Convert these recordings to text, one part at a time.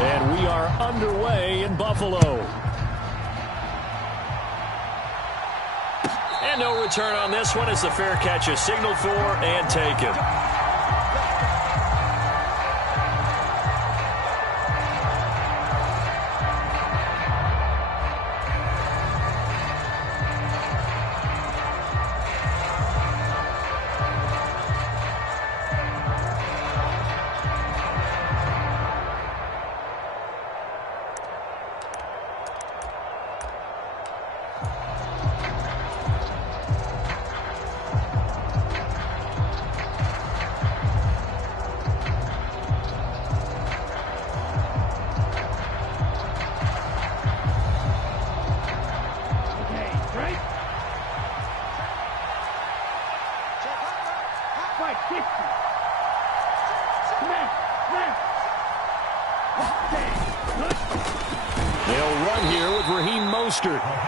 And we are underway in Buffalo. And no return on this one as the fair catch is signaled for and taken.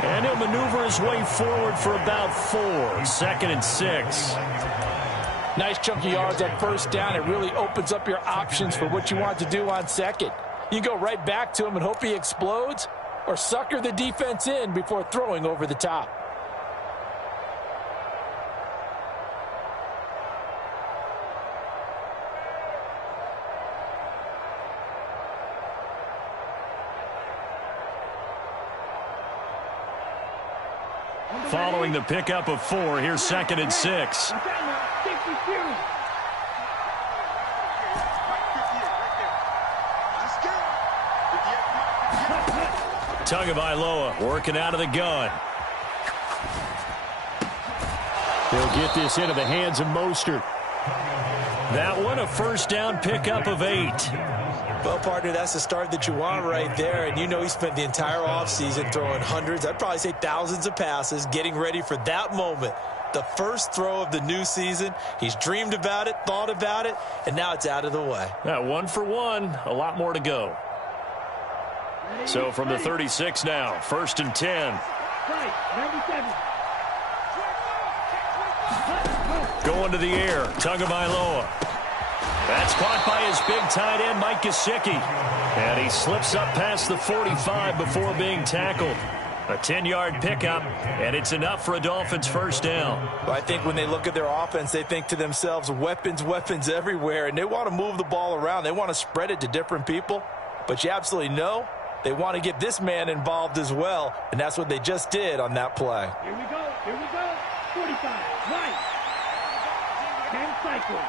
And he'll maneuver his way forward for about 4. 2nd and 6. Nice chunk of yards on first down. It really opens up your options for what you want to do on second. You go right back to him and hope he explodes, or sucker the defense in before throwing over the top. Following the pickup of 4, here's 2nd and 6. Tagovailoa working out of the gun. He'll get this into the hands of Mostert. That one a first down pickup of 8. Well, partner, that's the start that you want right there. And you know he spent the entire offseason throwing hundreds, I'd probably say thousands of passes, getting ready for that moment. The first throw of the new season. He's dreamed about it, thought about it, and now it's out of the way. 1 for 1, a lot more to go. So from the 36 now, 1st and 10. Going to the air, Tagovailoa. That's caught by his big tight end, Mike Gesicki. And he slips up past the 45 before being tackled. A 10-yard pickup, and it's enough for a Dolphins first down. Well, I think when they look at their offense, they think to themselves, weapons, weapons everywhere, and they want to move the ball around. They want to spread it to different people. But you absolutely know they want to get this man involved as well, and that's what they just did on that play. Here we go, 45, right. 10 cycles.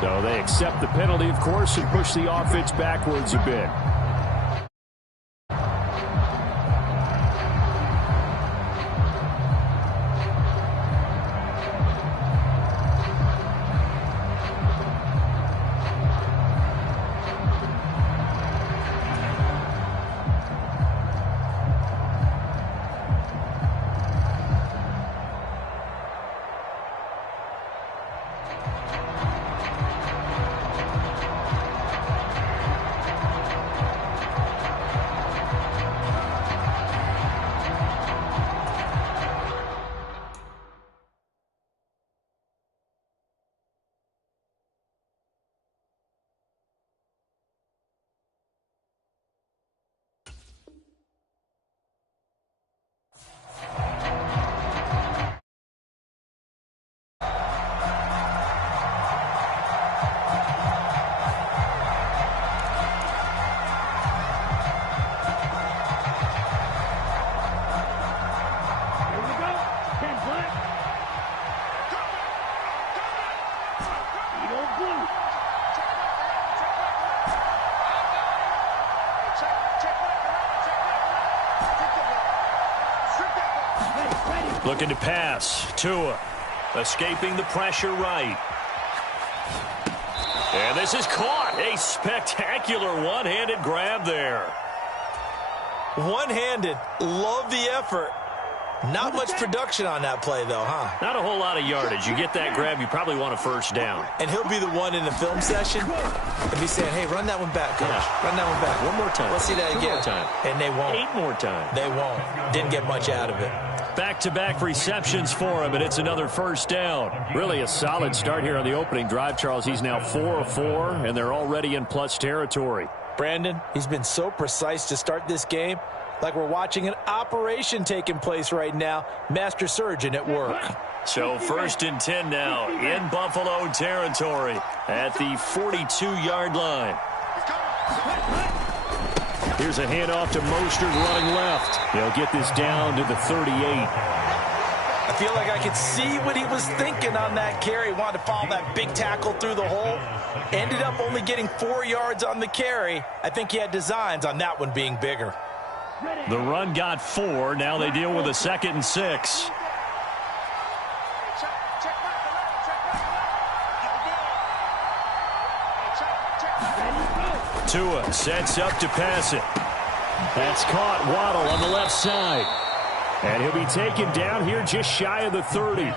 So they accept the penalty, of course, and push the offense backwards a bit. Looking to pass. Tua escaping the pressure right. And this is caught. A spectacular one-handed grab there. One-handed. Love the effort. Not much production on that play, though, huh? Not a whole lot of yardage. You get that grab, you probably want a first down. And he'll be the one in the film session and be saying, hey, run that one back, coach. Yeah. Run that one back. One more time. Let's see that again. 2 more time. And they won't. 8 more times. They won't. Didn't get much out of it. Back-to-back receptions for him, and it's another first down. Really a solid start here on the opening drive, Charles. He's now 4 of 4, and they're already in plus territory. Brandon, he's been so precise to start this game, like we're watching an operation taking place right now. Master surgeon at work. So 1st and 10 now in Buffalo territory at the 42-yard line. Here's a handoff to Mostert running left. He'll get this down to the 38. I feel like I could see what he was thinking on that carry. Wanted to follow that big tackle through the hole. Ended up only getting 4 yards on the carry. I think he had designs on that one being bigger. The run got 4. Now they deal with a 2nd and 6. Tua sets up to pass it. That's caught. Waddle on the left side. And he'll be taken down here just shy of the 30.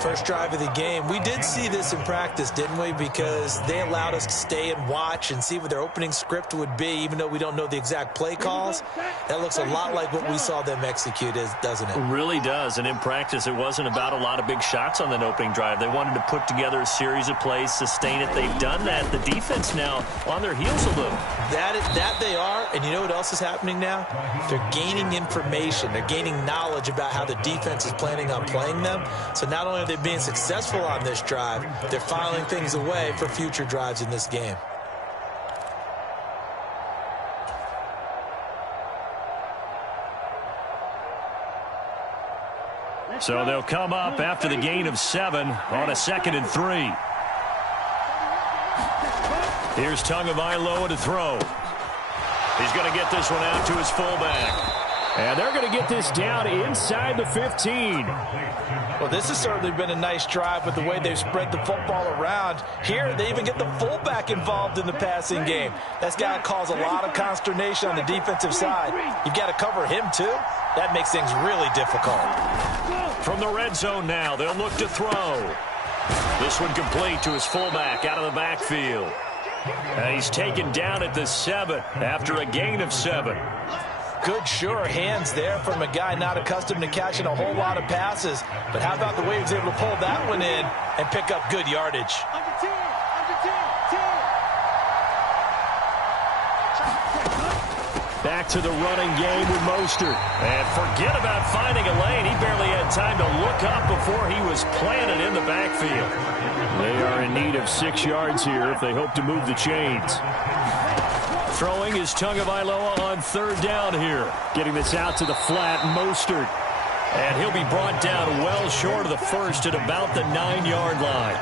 First drive of the game. We did see this in practice, didn't we? Because they allowed us to stay and watch and see what their opening script would be, even though we don't know the exact play calls. That looks a lot like what we saw them execute, doesn't it? It really does. And in practice, it wasn't about a lot of big shots on that opening drive. They wanted to put together a series of plays, sustain it. They've done that. The defense now on their heels a little. That they are. And you know what else is happening now? They're gaining information. They're gaining knowledge about how the defense is planning on playing them. So not only are they being successful on this drive, they're filing things away for future drives in this game. So they'll come up after the gain of 7 on a 2nd and 3. Here's Tagovailoa to throw. He's going to get this one out to his fullback. And they're going to get this down inside the 15. Well, this has certainly been a nice drive with the way they've spread the football around. Here, they even get the fullback involved in the passing game. That's got to cause a lot of consternation on the defensive side. You've got to cover him, too. That makes things really difficult. From the red zone now, they'll look to throw. This one complete to his fullback out of the backfield. And he's taken down at the 7 after a gain of 7. Good, sure hands there from a guy not accustomed to catching a whole lot of passes. But how about the way he was able to pull that one in and pick up good yardage? Back to the running game with Mostert. And forget about finding a lane. He barely had time to look up before he was planted in the backfield. They are in need of 6 yards here if they hope to move the chains. Throwing is Tagovailoa on 3rd down here. Getting this out to the flat, Mostert. And he'll be brought down well short of the 1st at about the 9-yard line.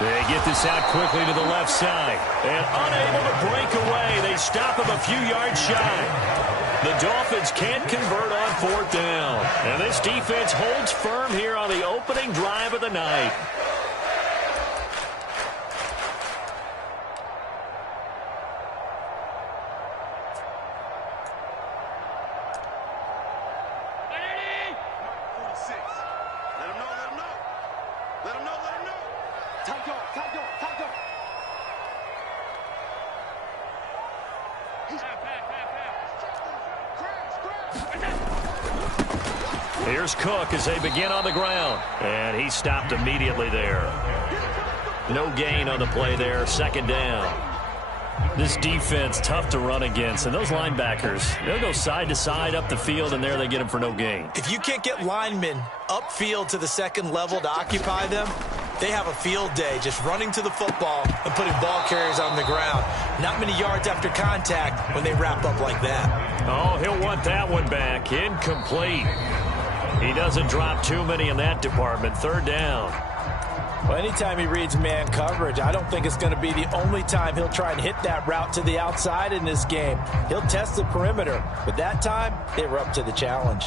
They get this out quickly to the left side. And unable to break away. They stop him a few yards shy. The Dolphins can't convert on 4th down. And this defense holds firm here on the opening drive of the night. Here's Cook as they begin on the ground. And he stopped immediately there. No gain on the play there. 2nd down. This defense, tough to run against. And those linebackers, they'll go side to side up the field, and there they get them for no gain. If you can't get linemen upfield to the 2nd level to occupy them, they have a field day just running to the football and putting ball carriers on the ground. Not many yards after contact when they wrap up like that. Oh, he'll want that one back. Incomplete. He doesn't drop too many in that department. 3rd down. Well, anytime he reads man coverage, I don't think it's going to be the only time he'll try and hit that route to the outside in this game. He'll test the perimeter, but that time, they were up to the challenge.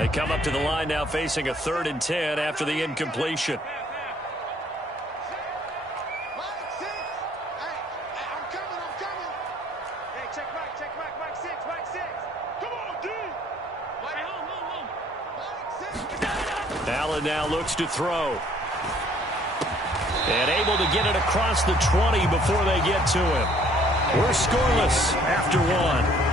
They come up to the line now facing a 3rd and 10 after the incompletion. Allen now looks to throw. And able to get it across the 20 before they get to him. We're scoreless after 1.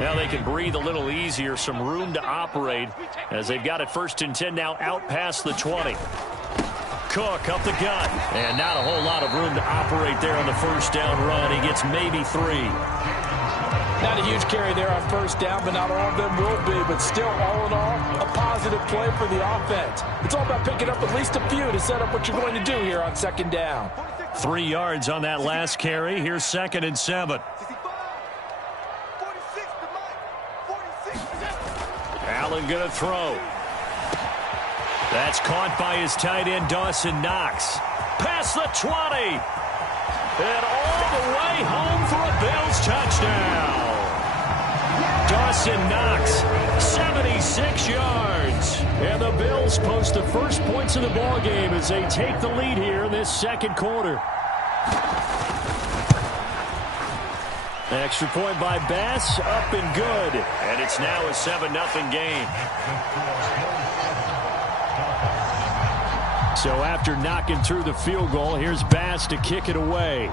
Now they can breathe a little easier, some room to operate as they've got it 1st and 10 now out past the 20. Cook up the gut, and not a whole lot of room to operate there on the 1st down run. He gets maybe 3. Not a huge carry there on 1st down, but not all of them will be. But still, all in all, a positive play for the offense. It's all about picking up at least a few to set up what you're going to do here on 2nd down. 3 yards on that last carry. Here's 2nd and 7. Allen going to throw. That's caught by his tight end, Dawson Knox. Past the 20. And all the way home for a Bills touchdown. Dawson Knox, 76 yards. And the Bills post the first points of the ballgame as they take the lead here in this 2nd quarter. Extra point by Bass, up and good. And it's now a 7-0 game. So after knocking through the field goal, here's Bass to kick it away.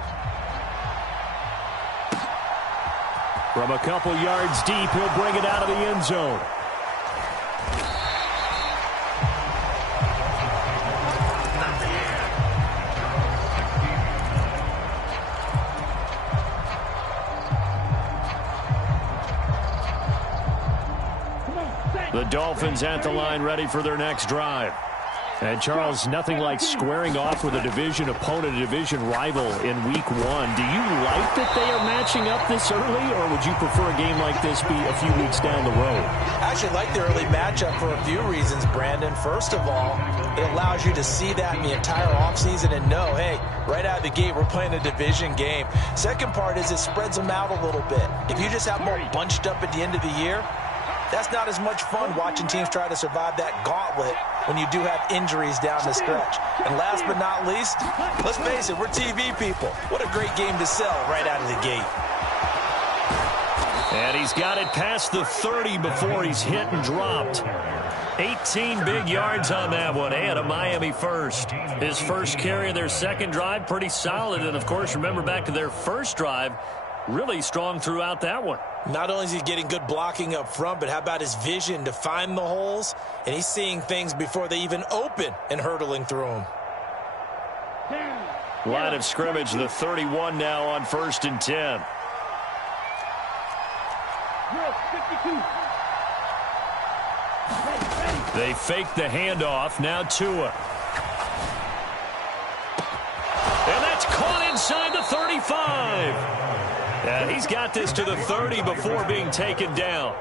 From a couple yards deep, he'll bring it out of the end zone. The Dolphins at the line ready for their next drive. And, Charles, nothing like squaring off with a division opponent, a division rival in Week 1. Do you like that they are matching up this early, or would you prefer a game like this be a few weeks down the road? I actually like the early matchup for a few reasons, Brandon. First of all, it allows you to see that in the entire offseason and know, hey, right out of the gate, we're playing a division game. Second part is it spreads them out a little bit. If you just have them all bunched up at the end of the year, that's not as much fun watching teams try to survive that gauntlet when you do have injuries down the stretch. And last but not least, let's face it, we're TV people. What a great game to sell right out of the gate. And he's got it past the 30 before he's hit and dropped. 18 big yards on that one, and a Miami first. His first carry of their 2nd drive, pretty solid. And, of course, remember back to their 1st drive, really strong throughout that one. Not only is he getting good blocking up front, but how about his vision to find the holes? And he's seeing things before they even open and hurtling through them. Line of scrimmage, the 31 now on 1st and 10. They fake the handoff. Now Tua. And that's caught inside the 35. And he's got this to the 30 before being taken down.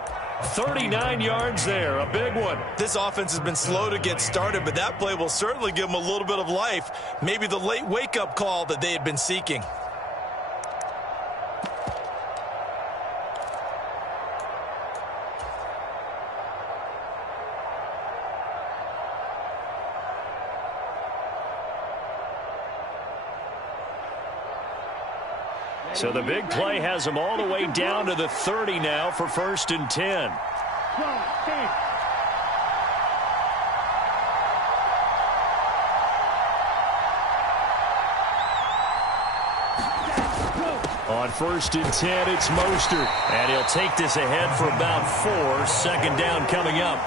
39 yards there, a big one. This offense has been slow to get started, but that play will certainly give them a little bit of life. Maybe the late wake-up call that they had been seeking. So the big play has them all the way down to the 30 now for 1st and 10. On 1st and 10, it's Mostert. And he'll take this ahead for about 4. 2nd down coming up.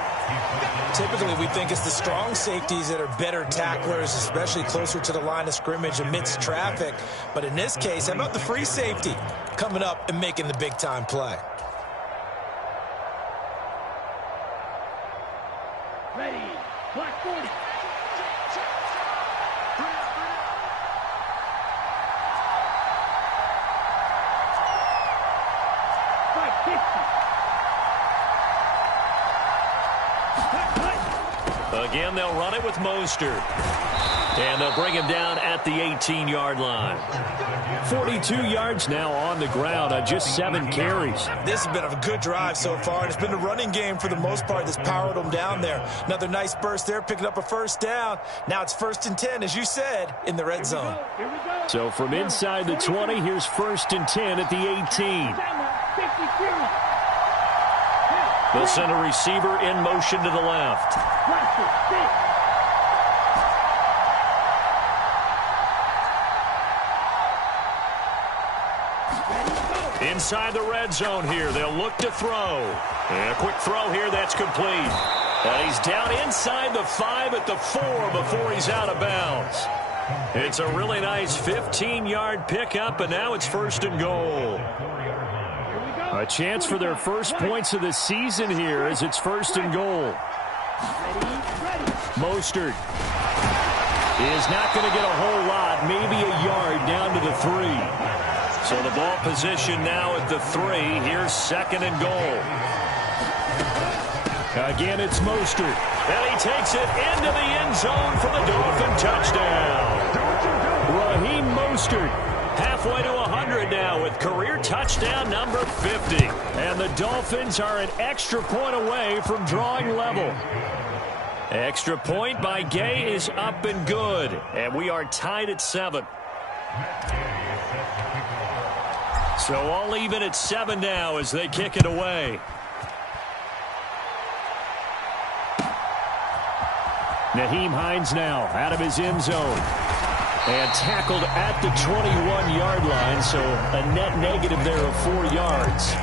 Typically, we think it's the strong safeties that are better tacklers, especially closer to the line of scrimmage amidst traffic. But in this case, how about the free safety coming up and making the big-time play? Ready. Black 40. Again, they'll run it with Mostert. And they'll bring him down at the 18-yard line. 42 yards now on the ground on just 7 carries. This has been a good drive so far, and it's been the running game for the most part that's powered them down there. Another nice burst there, picking up a first down. Now it's 1st and 10, as you said, in the red zone. So from inside the 20, here's 1st and 10 at the 18. They'll send a receiver in motion to the left. Inside the red zone here, they'll look to throw. And a quick throw here, that's complete. And he's down inside the 5 at the 4 before he's out of bounds. It's a really nice 15-yard pickup, and now it's 1st and goal. A chance for their first points of the season here as it's 1st and goal. Mostert is not going to get a whole lot, maybe a yard down to the 3. So the ball position now at the 3. Here's 2nd and goal. Again, it's Mostert. And he takes it into the end zone for the Dolphin touchdown. Raheem Mostert, halfway to 100 now with career touchdown number 50. And the Dolphins are an extra point away from drawing level. Extra point by Gay is up and good. And we are tied at 7. So all even at 7 now as they kick it away. Nyheim Hines now out of his end zone. And tackled at the 21-yard line, so a net negative there of 4 yards.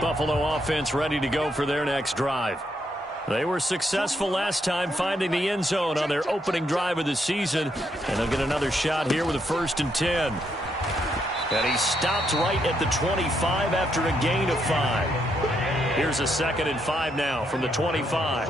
Buffalo offense ready to go for their next drive. They were successful last time finding the end zone on their opening drive of the season. And they'll get another shot here with a 1st and 10. And he stopped right at the 25 after a gain of 5. Here's a 2nd and 5 now from the 25.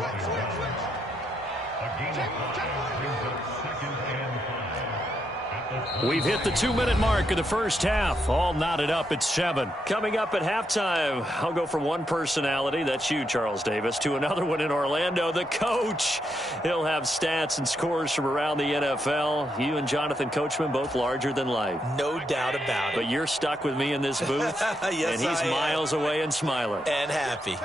We've hit the 2-minute mark of the first half. All knotted up at 7. Coming up at halftime, I'll go from one personality, that's you, Charles Davis, to another one in Orlando, the coach. He'll have stats and scores from around the NFL. You and Jonathan Coachman, both larger than life. No doubt about it. But you're stuck with me in this booth, yes, and he's miles away and smiling. And happy.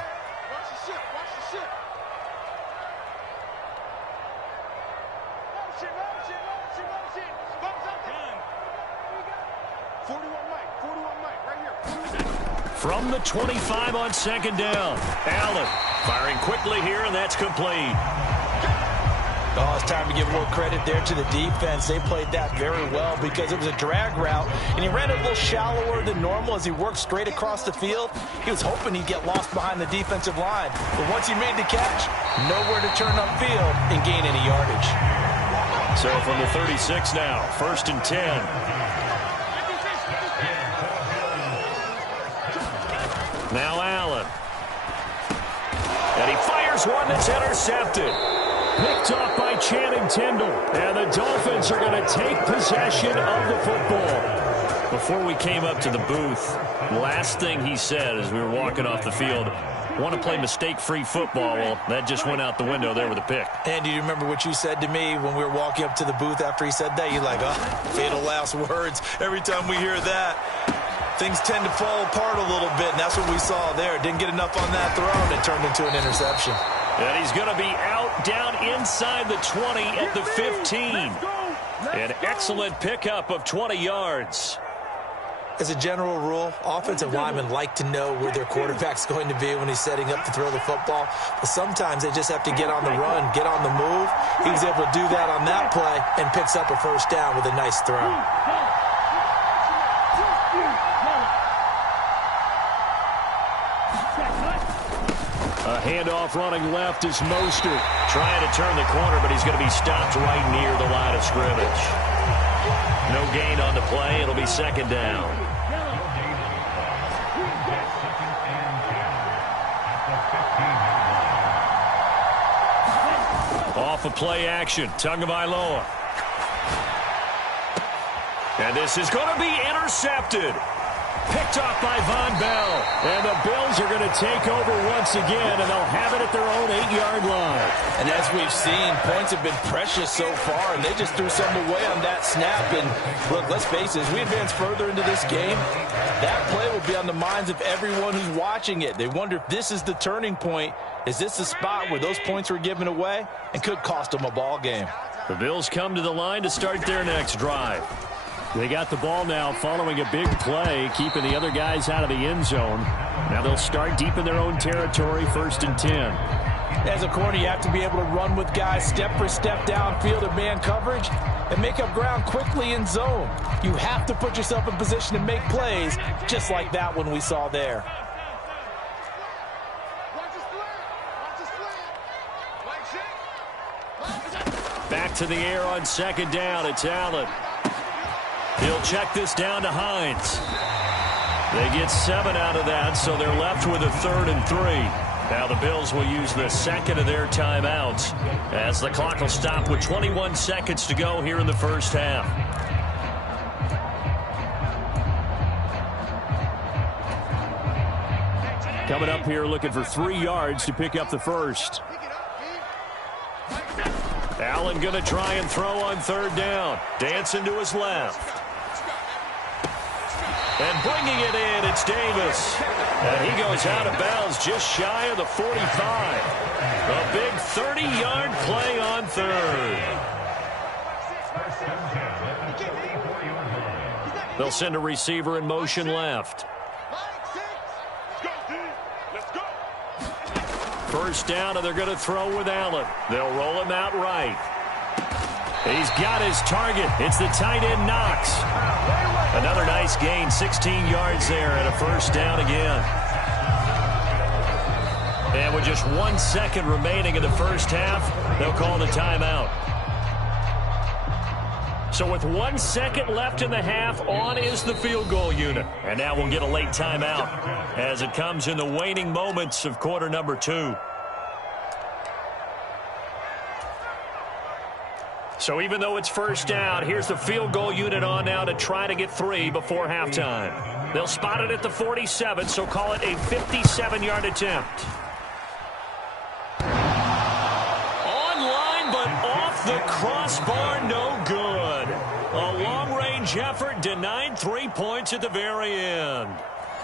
From the 25 on 2nd down. Allen firing quickly here, and that's complete. Oh, it's time to give more credit there to the defense. They played that very well because it was a drag route, and he ran it a little shallower than normal as he worked straight across the field. He was hoping he'd get lost behind the defensive line. But once he made the catch, nowhere to turn upfield and gain any yardage. So from the 36 now, 1st and 10. Now Allen. And he fires one that's intercepted. Picked off by Channing Tindall. And the Dolphins are going to take possession of the football. Before we came up to the booth, last thing he said as we were walking off the field, want to play mistake-free football. Well, that just went out the window there with a pick. And do you remember what you said to me when we were walking up to the booth after he said that? You're like, oh, fatal last words. Every time we hear that, things tend to fall apart a little bit, and that's what we saw there. Didn't get enough on that throw, and it turned into an interception. And he's going to be out down inside the 20 at the 15. An excellent pickup of 20 yards. As a general rule, offensive linemen like to know where their quarterback's going to be when he's setting up to throw the football. But sometimes they just have to get on the run, get on the move. He was able to do that on that play and picks up a 1st down with a nice throw. A handoff running left is Mostert. Trying to turn the corner, but he's going to be stopped right near the line of scrimmage. No gain on the play. It'll be 2nd down. Off of play action, Tagovailoa. And this is going to be intercepted. Picked off by Von Bell. And the Bills are going to take over once again, and they'll have it at their own 8-yard line. And as we've seen, points have been precious so far, and they just threw some away on that snap. And look, let's face it, as we advance further into this game, that play will be on the minds of everyone who's watching it. They wonder if this is the turning point. Is this the spot where those points were given away and could cost them a ball game? The Bills come to the line to start their next drive. They got the ball now following a big play, keeping the other guys out of the end zone. Now they'll start deep in their own territory, 1st and 10. As a corner, you have to be able to run with guys step for step downfield in man coverage and make up ground quickly in zone. You have to put yourself in position to make plays, just like that one we saw there. Back to the air on 2nd down. It's Allen. He'll check this down to Hines. They get 7 out of that, so they're left with a 3rd and 3. Now the Bills will use the second of their timeouts as the clock will stop with 21 seconds to go here in the first half. Coming up here looking for 3 yards to pick up the first. Allen going to try and throw on 3rd down. Dancing to his left. And bringing it in, it's Davis. And he goes out of bounds just shy of the 45. A big 30-yard play on 3rd. They'll send a receiver in motion left. 1st down, and they're going to throw with Allen. They'll roll him out right. He's got his target. It's the tight end, Knox. Another nice gain, 16 yards there, and a 1st down again. And with just 1 second remaining in the first half, they'll call the timeout. So with 1 second left in the half, on is the field goal unit. And now we'll get a late timeout as it comes in the waning moments of quarter number 2. So even though it's 1st down, here's the field goal unit on now to try to get 3 before halftime. They'll spot it at the 47, so call it a 57-yard attempt. Online, but off the crossbar, no good. A long-range effort denied 3 points at the very end.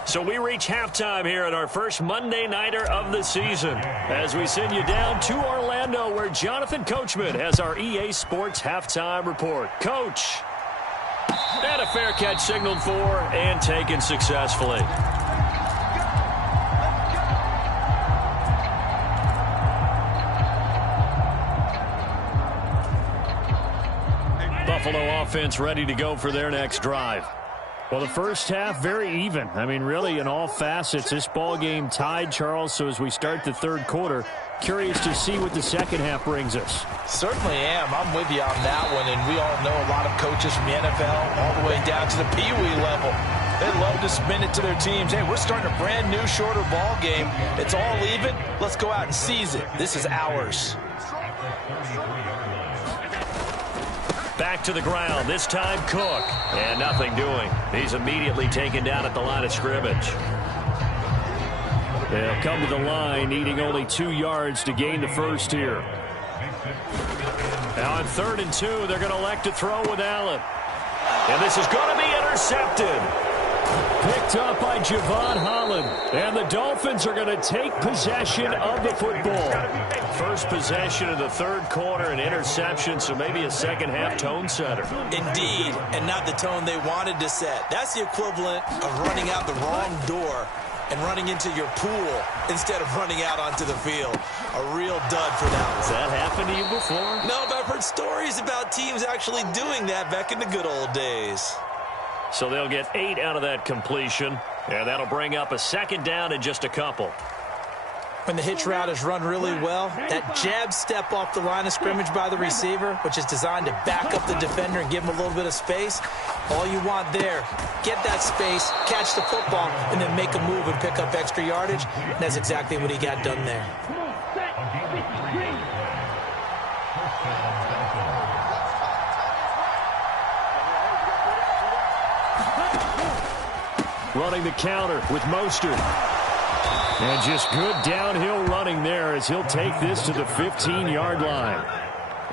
So we reach halftime here at our first Monday Nighter of the season as we send you down to Orlando where Jonathan Coachman has our EA Sports Halftime Report. Coach, and a fair catch signaled for and taken successfully. Buffalo offense ready to go for their next drive. Well, the first half, very even. I mean, really, in all facets, this ball game tied, Charles. So as we start the 3rd quarter, curious to see what the second half brings us. Certainly am. I'm with you on that one. And we all know a lot of coaches from the NFL all the way down to the Pee-wee level. They love to spin it to their teams. Hey, we're starting a brand new, shorter ball game. It's all even. Let's go out and seize it. This is ours. Back to the ground, this time Cook. And nothing doing. He's immediately taken down at the line of scrimmage. They'll come to the line, needing only 2 yards to gain the first here. Now on 3rd and 2, they're going to elect to throw with Allen. And this is going to be intercepted. Picked up by Javon Holland. And the Dolphins are going to take possession of the football. First possession of the 3rd quarter, an interception, so maybe a second-half tone setter. Indeed, and not the tone they wanted to set. That's the equivalent of running out the wrong door and running into your pool instead of running out onto the field. A real dud for that one. Has that happened to you before? No, but I've heard stories about teams actually doing that back in the good old days. So they'll get 8 out of that completion, and that'll bring up a 2nd down in just a couple. When the hitch route is run really well, that jab step off the line of scrimmage by the receiver, which is designed to back up the defender and give him a little bit of space, all you want there, get that space, catch the football, and then make a move and pick up extra yardage. And that's exactly what he got done there. running the counter with Mostert. And just good downhill running there as he'll take this to the 15-yard line.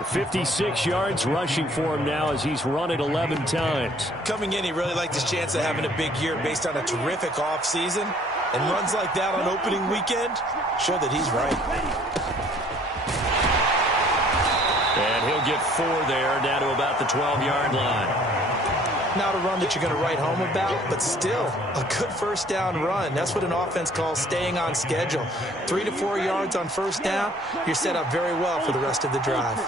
56 yards rushing for him now as he's run it 11 times. Coming in, he really liked his chance of having a big year based on a terrific offseason. And runs like that on opening weekend show that he's right. And he'll get 4 there, down to about the 12-yard line. Not a run that you're going to write home about, but still a good first down run. That's what an offense calls staying on schedule. 3 to 4 yards on first down, you're set up very well for the rest of the drive.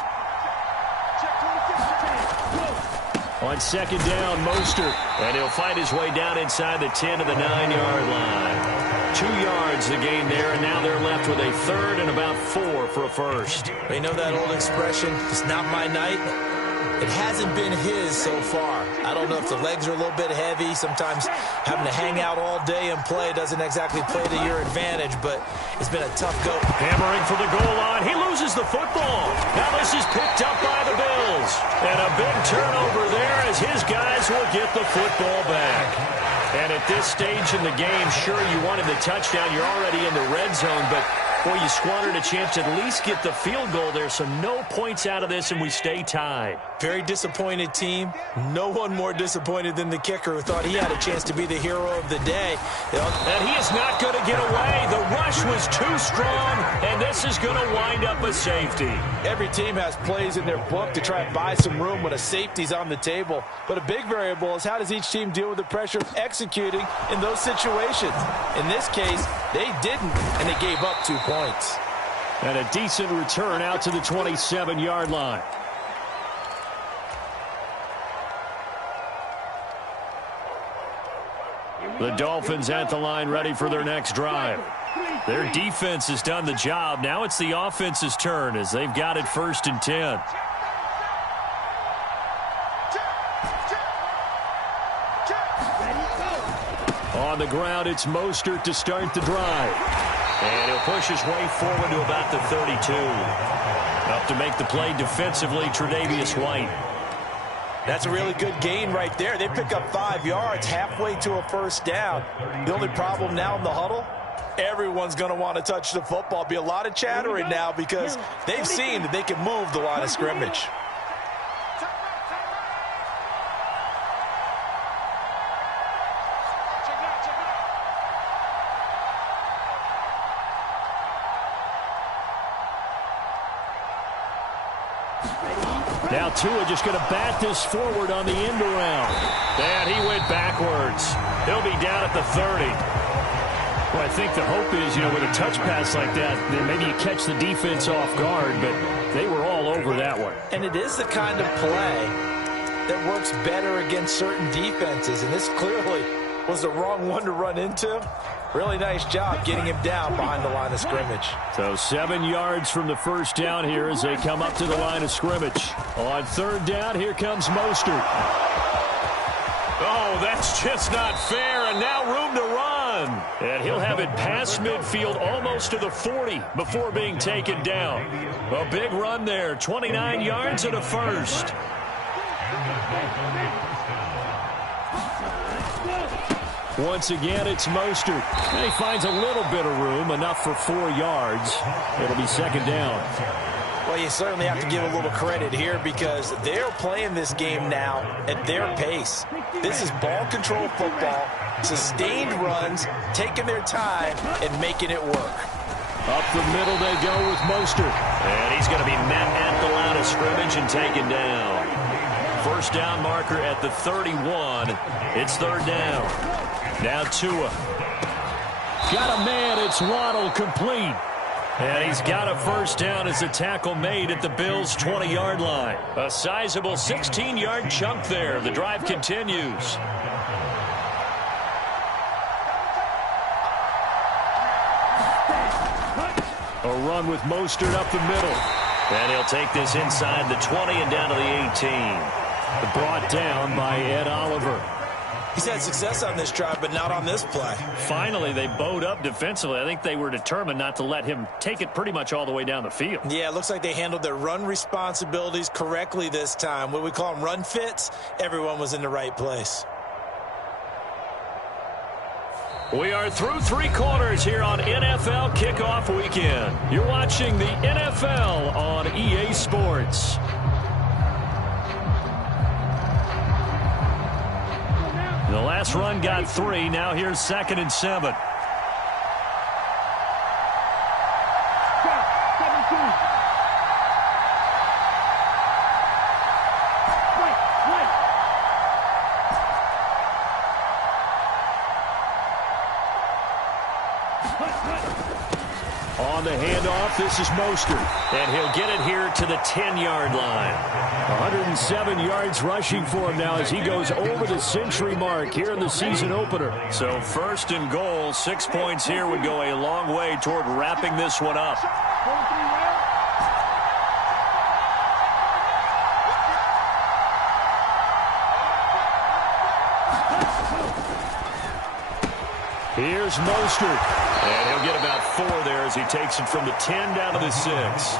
On second down, Mostert, and he'll fight his way down inside the 10 to the 9-yard line. 2 yards the gain there, and now they're left with a third and about 4 for a first. You know that old expression, it's not my night? It hasn't been his so far. I don't know if the legs are a little bit heavy. Sometimes having to hang out all day and play doesn't exactly play to your advantage, but it's been a tough go. Hammering for the goal line. He loses the football. Now this is picked up by the Bills. And a big turnover there as his guys will get the football back. And at this stage in the game, sure, you wanted the touchdown. You're already in the red zone, but boy, you squandered a chance to at least get the field goal there, so no points out of this, and we stay tied. Very disappointed team. No one more disappointed than the kicker who thought he had a chance to be the hero of the day. And he is not going to get away. The rush was too strong, and this is going to wind up a safety. Every team has plays in their book to try and buy some room when a safety's on the table. But a big variable is how does each team deal with the pressure of executing in those situations. In this case, they didn't, and they gave up 2 points. And a decent return out to the 27-yard line. The Dolphins at the line ready for their next drive. Their defense has done the job. Now it's the offense's turn as they've got it 1st and 10. On the ground, it's Mostert to start the drive. And he'll push his way forward to about the 32. Up to make the play defensively, Tre'Davious White. That's a really good gain right there. They pick up 5 yards halfway to a first down. The only problem now in the huddle, everyone's going to want to touch the football. Be a lot of chattering now because they've seen that they can move the line of scrimmage. Now Tua just going to bat this forward on the end around. And he went backwards. He'll be down at the 30. Well, I think the hope is, with a touch pass like that, then maybe you catch the defense off guard, but they were all over that one. And it is the kind of play that works better against certain defenses, and this clearly was the wrong one to run into. Really nice job getting him down behind the line of scrimmage. So 7 yards from the first down here as they come up to the line of scrimmage. On third down, here comes Mostert. Oh, that's just not fair, and now room to run. And he'll have it past midfield almost to the 40 before being taken down. A big run there, 29 yards and a first. Once again, it's Mostert. And he finds a little bit of room, enough for 4 yards. It'll be second down. Well, you certainly have to give a little credit here because they're playing this game now at their pace. This is ball control football, sustained runs, taking their time, and making it work. Up the middle they go with Mostert. And he's going to be met at the line of scrimmage and taken down. First down marker at the 31. It's third down. Now Tua. Got a man, it's Waddle, complete. And he's got a first down as a tackle made at the Bills' 20-yard line. A sizable 16-yard chunk there. The drive continues. A run with Mostert up the middle. And he'll take this inside the 20 and down to the 18. Brought down by Ed Oliver. He's had success on this drive, but not on this play. Finally, they bowed up defensively. I think they were determined not to let him take it pretty much all the way down the field. Yeah, it looks like they handled their run responsibilities correctly this time. What we call them run fits, everyone was in the right place. We are through 3 quarters here on NFL Kickoff Weekend. You're watching the NFL on EA Sports. The last run got 3. Now here's 2nd and 7. On the handoff, this is Mostert. And he'll get it here to the 10-yard line. 107 yards rushing for him now as he goes over the century mark here in the season opener. So 1st and goal, 6 points here would go a long way toward wrapping this one up. Here's Mostert. And he'll get about 4 there as he takes it from the 10 down to the 6.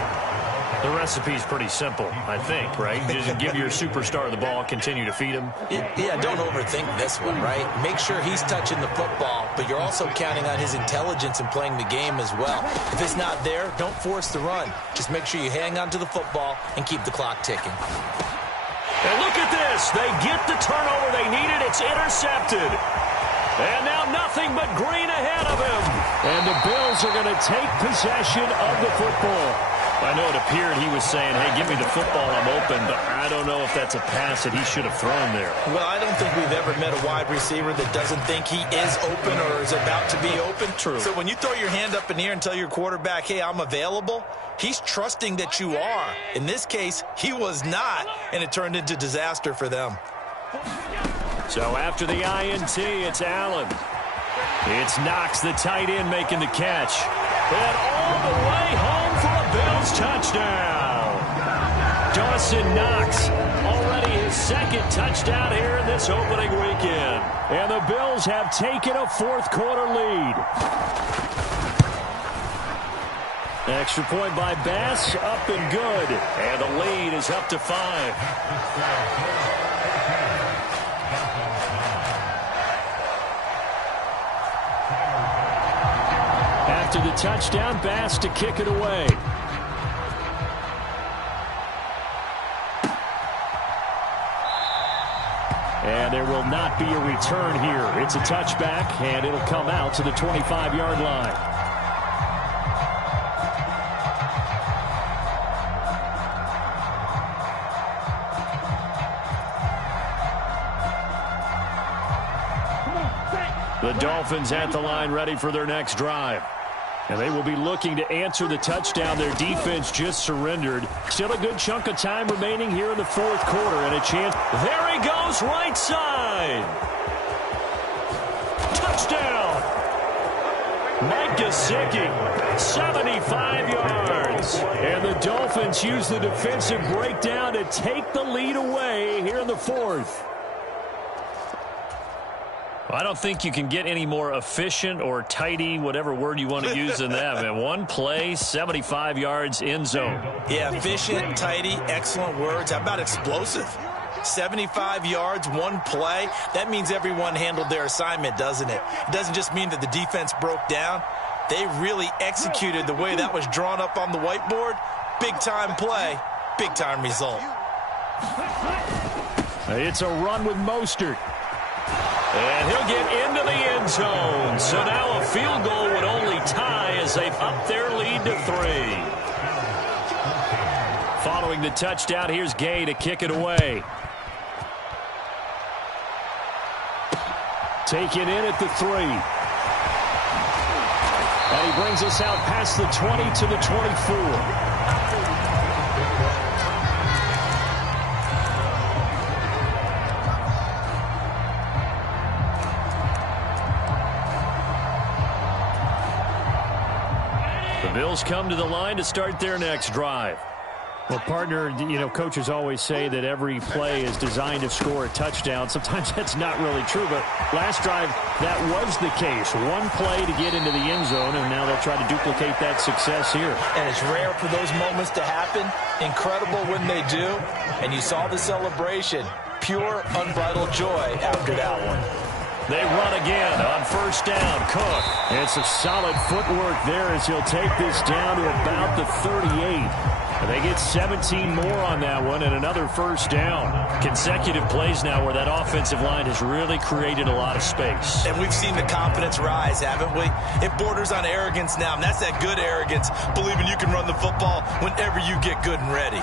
The recipe's pretty simple, I think, right? You just give your superstar the ball, continue to feed him. Yeah, don't overthink this one, right? Make sure he's touching the football, but you're also counting on his intelligence in playing the game as well. If it's not there, don't force the run. Just make sure you hang on to the football and keep the clock ticking. And look at this. They get the turnover they needed. It's intercepted. And now nothing but green ahead of him. And the Bills are going to take possession of the football. I know it appeared he was saying, hey, give me the football, I'm open, but I don't know if that's a pass that he should have thrown there. Well, I don't think we've ever met a wide receiver that doesn't think he is open or is about to be open. True. So when you throw your hand up in the air and tell your quarterback, hey, I'm available, he's trusting that you are. In this case, he was not, and it turned into disaster for them. So after the INT, it's Allen. It's Knox, the tight end, making the catch. And all the way home for a Bills touchdown. Dawson Knox, already his 2nd touchdown here in this opening weekend. And the Bills have taken a 4th quarter lead. Extra point by Bass, up and good. And the lead is up to 5. After the touchdown, Bass to kick it away. And there will not be a return here. It's a touchback, and it'll come out to the 25-yard line. The Dolphins at the line ready for their next drive. And they will be looking to answer the touchdown their defense just surrendered. Still a good chunk of time remaining here in the 4th quarter and a chance. There he goes, right side. Touchdown. Mike Gesicki, 75 yards. And the Dolphins use the defensive breakdown to take the lead away here in the 4th. I don't think you can get any more efficient or tidy, whatever word you want to use than that. Man, one play, 75 yards, end zone. Yeah, efficient, tidy, excellent words. How about explosive? 75 yards, one play. That means everyone handled their assignment, doesn't it? It doesn't just mean that the defense broke down. They really executed the way that was drawn up on the whiteboard. Big-time play, big-time result. It's a run with Mostert. And he'll get into the end zone. So now a field goal would only tie as they've upped their lead to 3. Following the touchdown, here's Gay to kick it away. Taken in at the 3. And he brings us out past the 20 to the 24. Bills come to the line to start their next drive. Well, partner, you know, coaches always say that every play is designed to score a touchdown. Sometimes that's not really true, but last drive, that was the case. One play to get into the end zone, and now they'll try to duplicate that success here. And it's rare for those moments to happen. Incredible when they do. And you saw the celebration. Pure, unbridled joy after that one. They run again on first down. Cook. It's a solid footwork there as he'll take this down to about the 38. They get 17 more on that one and another first down. Consecutive plays now where that offensive line has really created a lot of space. And we've seen the confidence rise, haven't we? It borders on arrogance now, and that's that good arrogance, believing you can run the football whenever you get good and ready.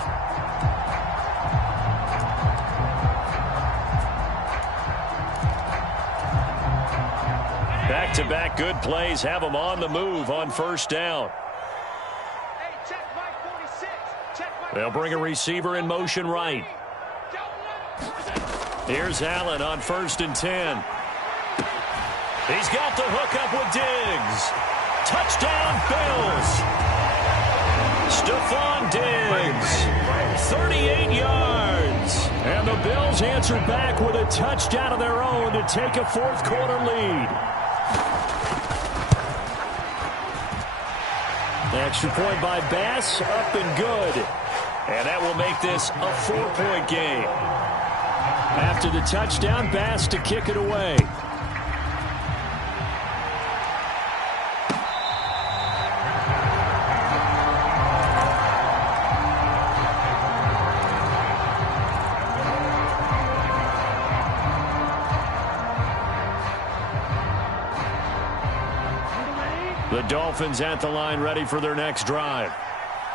Back-to-back good plays have them on the move on first down. They'll bring a receiver in motion right. Here's Allen on 1st and 10. He's got the hookup with Diggs. Touchdown, Bills. Stephon Diggs, 38 yards. And the Bills answered back with a touchdown of their own to take a fourth-quarter lead. Extra point by Bass, up and good. And that will make this a 4-point game. After the touchdown, Bass to kick it away. The Dolphins at the line ready for their next drive.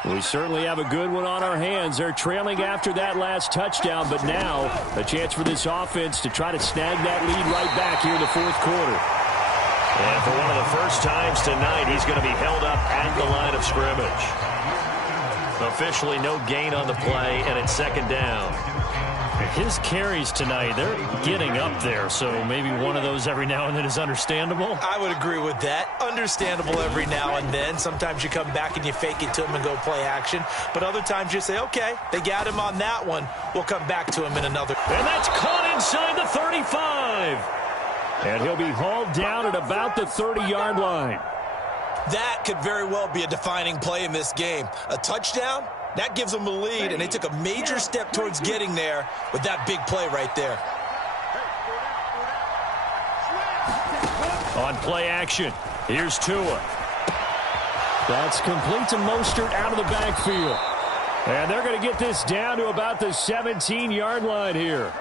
We certainly have a good one on our hands. They're trailing after that last touchdown, but now a chance for this offense to try to snag that lead right back here in the fourth quarter. And for one of the first times tonight, he's going to be held up at the line of scrimmage. Officially no gain on the play, and it's second down. His carries tonight, they're getting up there, so maybe one of those every now and then is understandable. I would agree with that. Understandable every now and then. Sometimes you come back and you fake it to him and go play action. But other times you say, okay, they got him on that one. We'll come back to him in another. And that's caught inside the 35. And he'll be hauled down at about the 30-yard line. That could very well be a defining play in this game. A touchdown? That gives them a lead, and they took a major step towards getting there with that big play right there. On play action, here's Tua. That's complete to Mostert out of the backfield. And they're going to get this down to about the 17-yard line here.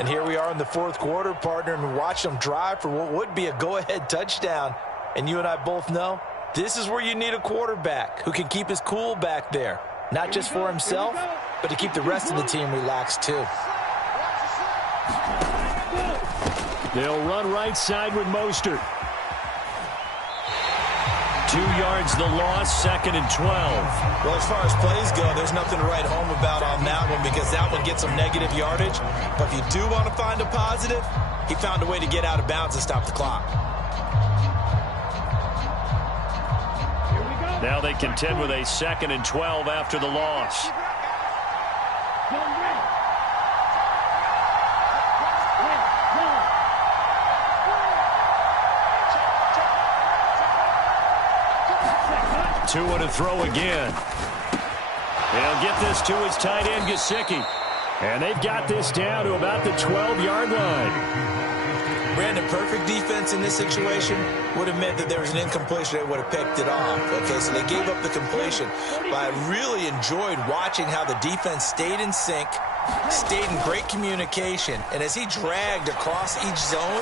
And here we are in the fourth quarter, partner, and watch them drive for what would be a go-ahead touchdown. And you and I both know this is where you need a quarterback who can keep his cool back there. Not just for himself, but to keep the rest of the team relaxed too. They'll run right side with Mostert. 2 yards the loss, 2nd and 12. Well, as far as plays go, there's nothing to write home about on that one because that one gets some negative yardage. But if you do want to find a positive, he found a way to get out of bounds and stop the clock. Now they contend with a 2nd and 12 after the loss. Tua to throw again. He'll get this to his tight end, Gesicki. And they've got this down to about the 12-yard line. Brandon, perfect defense in this situation would have meant that there was an incompletion that would have picked it off. Okay, so they gave up the completion. But I really enjoyed watching how the defense stayed in sync, stayed in great communication. And as he dragged across each zone,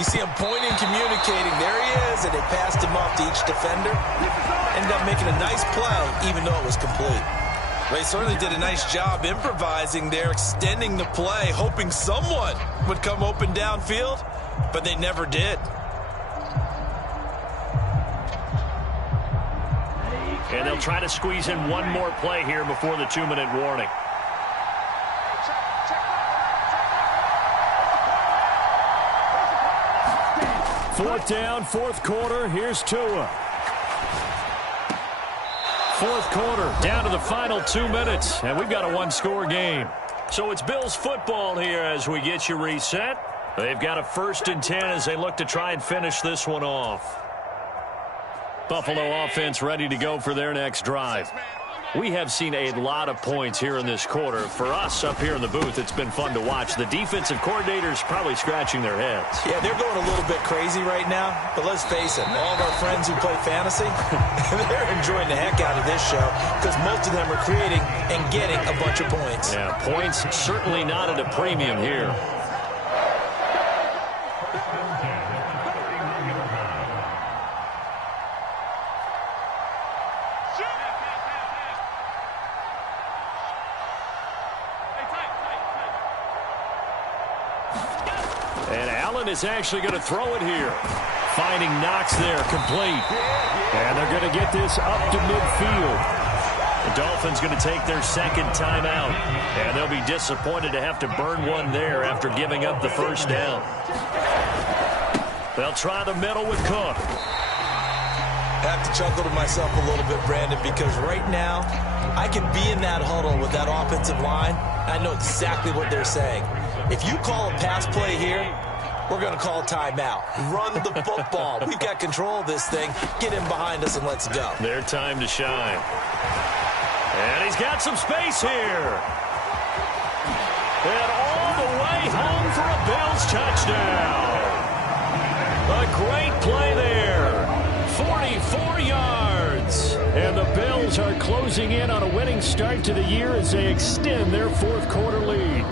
you see him pointing, communicating. There he is, and they passed him off to each defender. Ended up making a nice play, even though it was complete. They certainly did a nice job improvising there, extending the play, hoping someone would come open downfield, but they never did. And they'll try to squeeze in one more play here before the 2-minute warning. Fourth down, fourth quarter. Here's Tua. Fourth quarter, down to the final 2 minutes, and we've got a one-score game. So it's Bills football here as we get you reset. They've got a 1st and 10 as they look to try and finish this one off. Buffalo offense ready to go for their next drive. We have seen a lot of points here in this quarter. For us up here in the booth, it's been fun to watch. The defensive coordinators probably scratching their heads. Yeah, they're going a little bit crazy right now. But let's face it, all of our friends who play fantasy, they're enjoying the heck out of this show because most of them are creating and getting a bunch of points. Yeah, points certainly not at a premium here. And Allen is actually going to throw it here. Finding Knox there, complete. And they're going to get this up to midfield. The Dolphins going to take their second timeout. And they'll be disappointed to have to burn one there after giving up the first down. They'll try the middle with Cook. I have to chuckle to myself a little bit, Brandon, because right now I can be in that huddle with that offensive line. I know exactly what they're saying. If you call a pass play here, we're going to call a timeout. Run the football. We've got control of this thing. Get in behind us and let's go. Their time to shine. And he's got some space here. And all the way home for a Bills touchdown. A great play there. 44 yards. And the Bills are closing in on a winning start to the year as they extend their fourth quarter lead.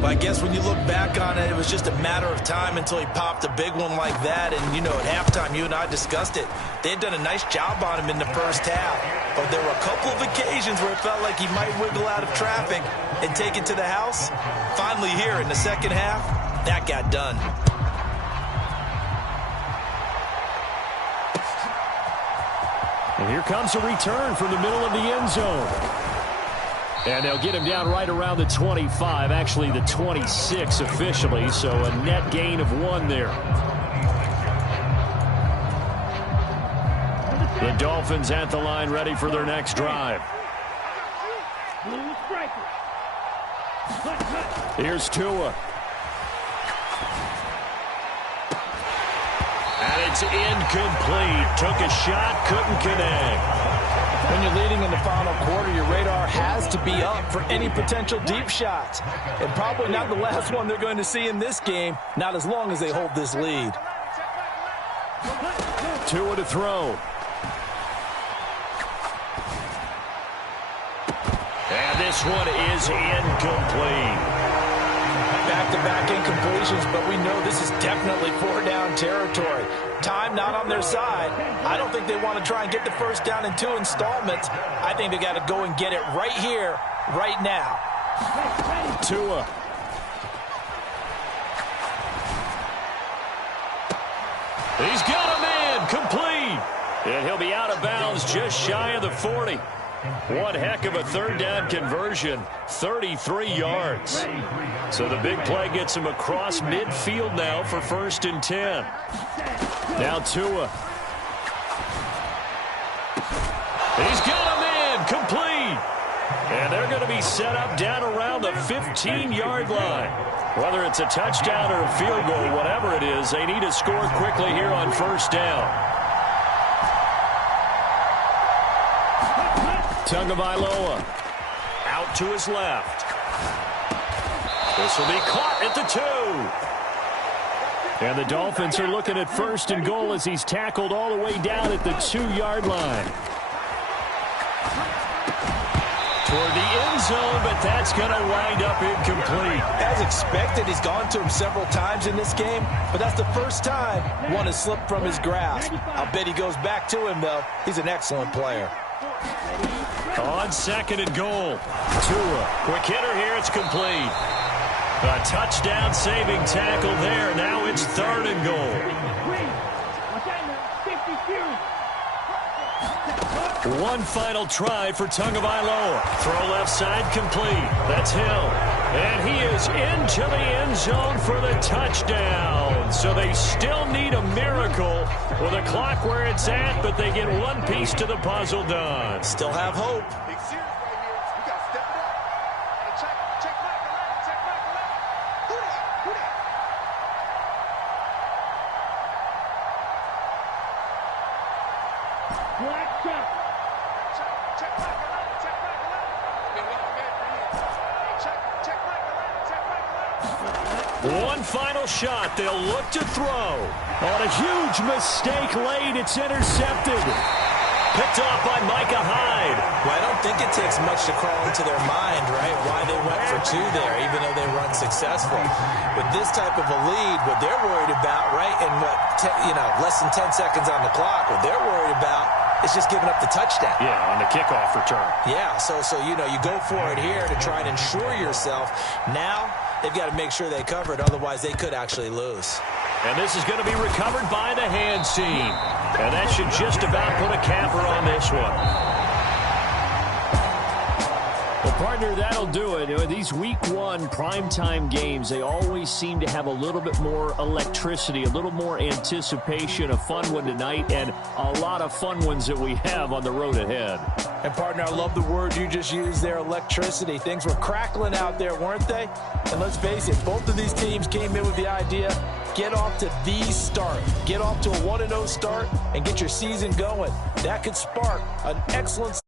Well, I guess when you look back on it, it was just a matter of time until he popped a big one like that. And, you know, at halftime, you and I discussed it. They had done a nice job on him in the first half. But there were a couple of occasions where it felt like he might wiggle out of traffic and take it to the house. Finally here in the second half, that got done. And here comes a return from the middle of the end zone. And they'll get him down right around the 25, actually the 26 officially, so a net gain of 1 there. The Dolphins at the line ready for their next drive. Here's Tua. And it's incomplete. Took a shot, couldn't connect. When you're leading in the final quarter, your radar has to be up for any potential deep shots. And probably not the last one they're going to see in this game, not as long as they hold this lead. Tua to throw. And this one is incomplete. Back-to-back incompletions, but we know this is definitely 4-down territory. Time not on their side. I don't think they want to try and get the first down in 2 installments. I think they got to go and get it right here, right now. Tua. He's got a man, complete. And he'll be out of bounds just shy of the 40. One heck of a third down conversion, 33 yards. So the big play gets him across midfield now for 1st and 10. Now Tua. He's got a man, complete. And they're going to be set up down around the 15-yard line. Whether it's a touchdown or a field goal, whatever it is, they need to score quickly here on 1st down. Tagovailoa out to his left. This will be caught at the 2. And the Dolphins are looking at 1st and goal as he's tackled all the way down at the 2-yard line. Toward the end zone, but that's going to wind up incomplete. As expected, he's gone to him several times in this game, but that's the first time one has slipped from his grasp. I'll bet he goes back to him, though. He's an excellent player. On 2nd and goal. Tua. Quick hitter here. It's complete. A touchdown saving tackle there. Now it's 3rd and goal. One final try for Tagovailoa. Throw left side complete. That's Hill. And he is into the end zone for the touchdown. So they still need a miracle with a clock where it's at, but they get one piece to the puzzle done. Still have hope. Black shot. One final shot. They'll look to throw. On a huge mistake late. It's intercepted. Picked off by Micah Hyde. Well, I don't think it takes much to crawl into their mind, right, why they went for two there, even though they run successful. With this type of a lead, what they're worried about, right, and less than 10 seconds on the clock, what they're worried about is just giving up the touchdown. Yeah, on the kickoff return. Yeah, so you go for it here to try and ensure yourself. Now they've got to make sure they cover it, otherwise they could actually lose. And this is going to be recovered by the hands team. And that should just about put a capper on this one. Well, partner, that'll do it. These week one primetime games, they always seem to have a little bit more electricity, a little more anticipation. A fun one tonight, and a lot of fun ones that we have on the road ahead. And, partner, I love the word you just used there, electricity. Things were crackling out there, weren't they? And let's face it, both of these teams came in with the idea, get off to the start. Get off to a 1-0 start and get your season going. That could spark an excellent